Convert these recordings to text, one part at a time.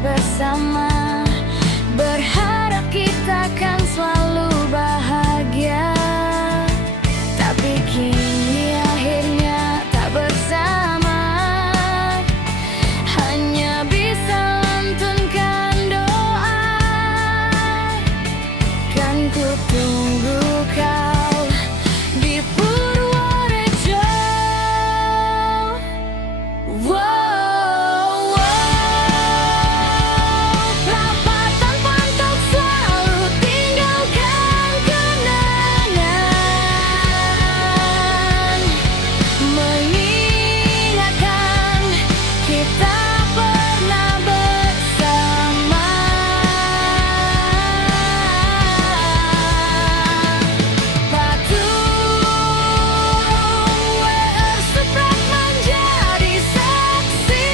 bersama, berharap kita kan selalu bahagia. Tapi kini akhirnya tak bersama, hanya bisa lantunkan doa. Kan ku tunggu kau di Purworejo. Perapatan pantok selalu tinggalkan kenangan, mengingatkan kita pernah bersama. Patung WR Supratman jadi saksi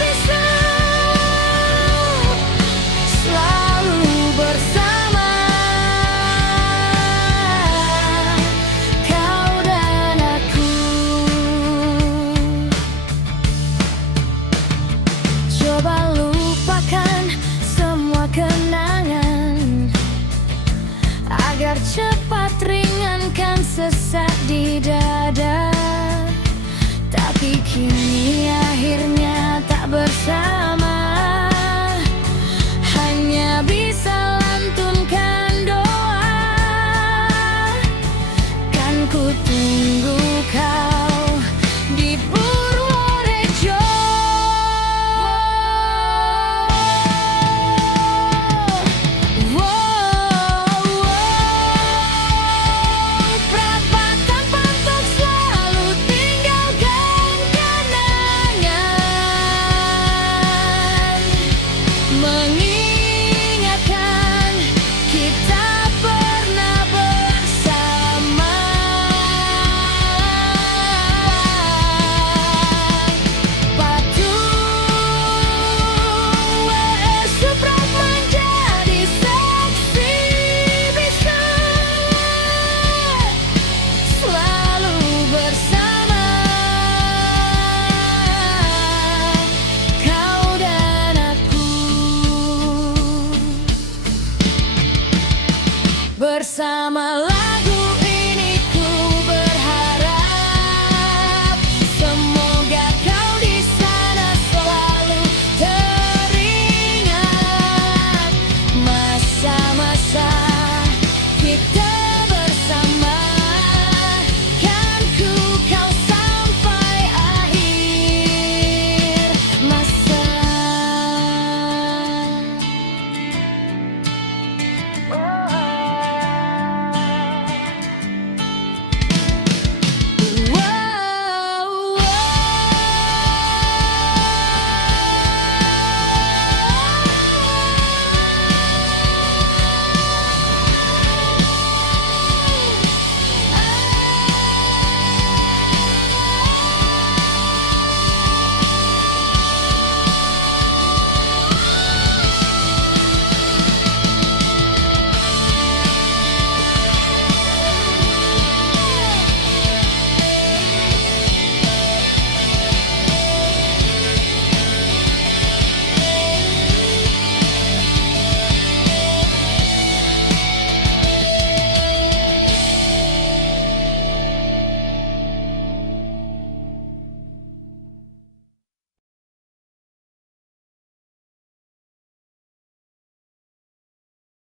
bisu, selalu bersama kau dan aku. Coba lupakan semua kenangan, agar cepat ringankan sesak di dada. Tapi kini akhirnya tak bersama, hanya bisa lantunkan doa. Kan ku tunggu kau di Purworejo. Perapatan pantok selalu tinggalkan kenangan, mengingatkan kita pernah bersama. Patung WR Supratman jadi saksi bisu, selalu bersama kau dan aku. Bersama lagu